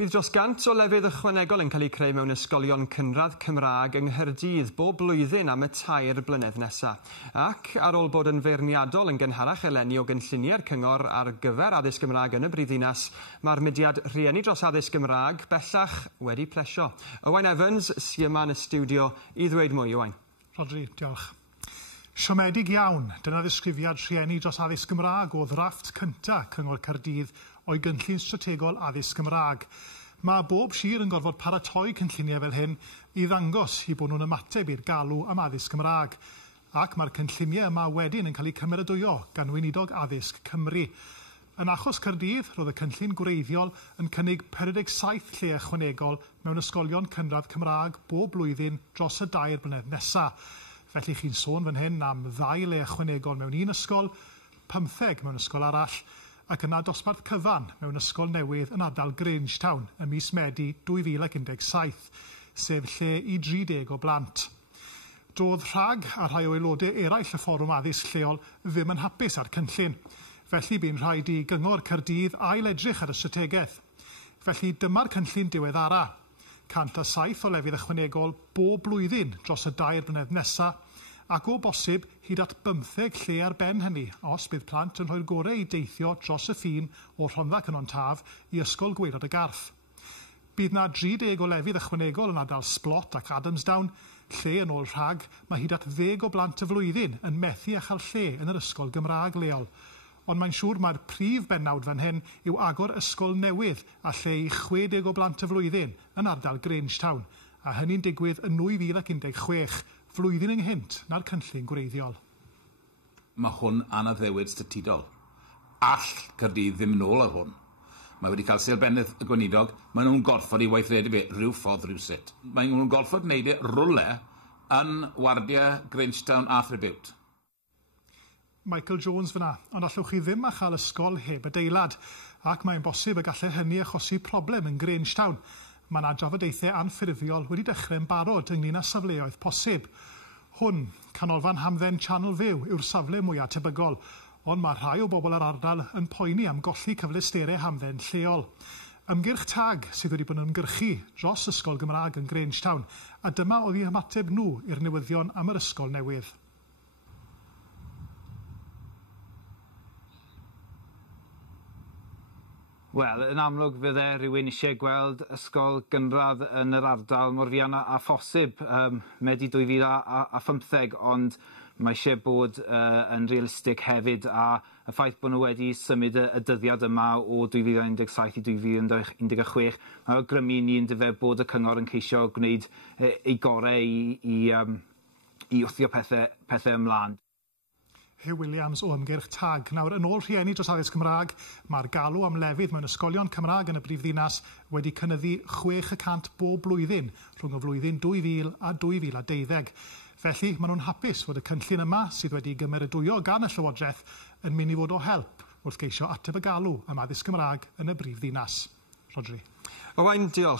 Bydd dros 100 o lefydd ychwanegol yn cael eu creu mewn ysgolion cynradd Cymraeg yng Nghaerdydd bob blwyddyn am y 3 blynedd nesaf. Ac ar ôl bod yn feirniadol yn gynharach eleni o gynlluniau'r cyngor ar gyfer addysg Gymraeg yn y brifddinas, mae'r mudiad rhieni dros addysg Gymraeg bellach wedi plesio. Owain Evans, sy yma yn y stiwdio i ddweud mwy, Owain. Rodri, diolch. Siomedig iawn, dyna ddisgrifiad rhieni dros addysg Gymraeg o ddrafft cynta Cyngor Caerdydd o'i gynllun strategol addysg Gymraeg. Mae bob sir yn gorfod paratoi cynlluniau fel hyn i ddangos i bod nhw'n ymateb i'r galw am addysg Gymraeg. Ac mae'r cynlluniau yma wedyn yn cael eu cymeradwyo gan Weinidog Addysg Cymru. Yn achos Caerdydd, roedd y cynllun gwreiddiol yn cynnig 47 lle ychwanegol mewn ysgolion cynradd Cymraeg bob blwyddyn dros y 2 blynedd nesaf. Felly chi'n sôn fan hyn am 2 le ychwanegol mewn un ysgol, 15 mewn ysgol arall, ac yna dosbarth cyfan mewn ysgol newydd yn ardal Grangetown ym mis Medi 2017, sef lle i 30 o blant. Doedd rhag a rhai o aelodau eraill y fforwm addysg lleol ddim yn hapus â'r cynllun. Felly bu'n rhaid i Gyngor Caerdydd ail-edrych ar y strategaeth. Felly dyma'r cynllun diweddara. 107 o lefydd ychwanegol bob blwyddyn dros y 2 blynedd nesaf, ac o bosib hyd at 15 lle ar ben hynny, os bydd plant yn rhoi'r gorau i deithio dros y ffin o Rhondda Cynon Taf i Ysgol Gwaelod y Garth. Bydd na 30 o lefydd ychwanegol yn ardal Splot ac Adamsdown, lle yn ôl rhag mae hyd at 10 o blant y flwyddyn yn methu a chael lle yn yr Ysgol Gymraeg leol. Ond mae'n siŵr mae'r prif bennawd fan hyn yw agor ysgol newydd a lle i 60 o blant y flwyddyn yn ardal Grangetown, a hynny'n digwydd yn 2016, flwyddyn ynghynt na'r cynllun gwreiddiol. Mae hwn anaddewid statudol. All Caerdydd ddim nôl ar hwn. Mae wedi cael seilbennydd y gweinidog, mae nhw'n gorfod i weithredu fe rhyw ffordd rhywsut. Mae nhw'n gorfod wneud rwle yn wardiau Grangetown a Thribute. Michael Jones fyna, ond allwch chi ddim a chael ysgol heb adeilad, ac mae'n bosib y gallai hynny achosi problem yn Grangetown. Mae yna drafodaethau anffurfiol wedi dechrau'n barod ynglyn â safleoedd posib. Hwn, canolfan hamdden Channel Fyw, yw'r safle mwyaf tebygol, ond mae rhai o bobl ar ardal yn poeni am golli cyfleusterau hamdden lleol. Ymgyrch tag sydd wedi bod yn ymgyrchu dros Ysgol Gymraeg yn Grangetown, a dyma oedd eu hymateb nhw i'r newyddion am yr ysgol newydd. Wel, yn amlwg fydde rhywun eisiau gweld ysgol gynradd yn yr ardal mor fuan a phosib Medi 2015, ond mae eisiau bod yn realistig hefyd, a y ffaith bod nhw wedi symud y dyddiad yma o 2017 i 2016. Mae awgrymu ni yn dyfed bod y cyngor yn ceisio gwneud ei gorau i wthio pethau ymlaen. Hugh Williams o ymgyrch tag. Nawr, yn ôl rhieni dros addysg Cymraeg, mae'r galw am lefydd mewn ysgolion Cymraeg yn y brifddinas wedi cynyddu 6% bob blwyddyn rhwng y flwyddyn 2000 a 2012. Felly, maen nhw'n hapus fod y cynllun yma sydd wedi gymeradwyo gan y Llywodraeth yn mynd i fod o help wrth geisio ateb y galw am addysg Cymraeg yn y brifddinas. Rodri. Owain, diolch.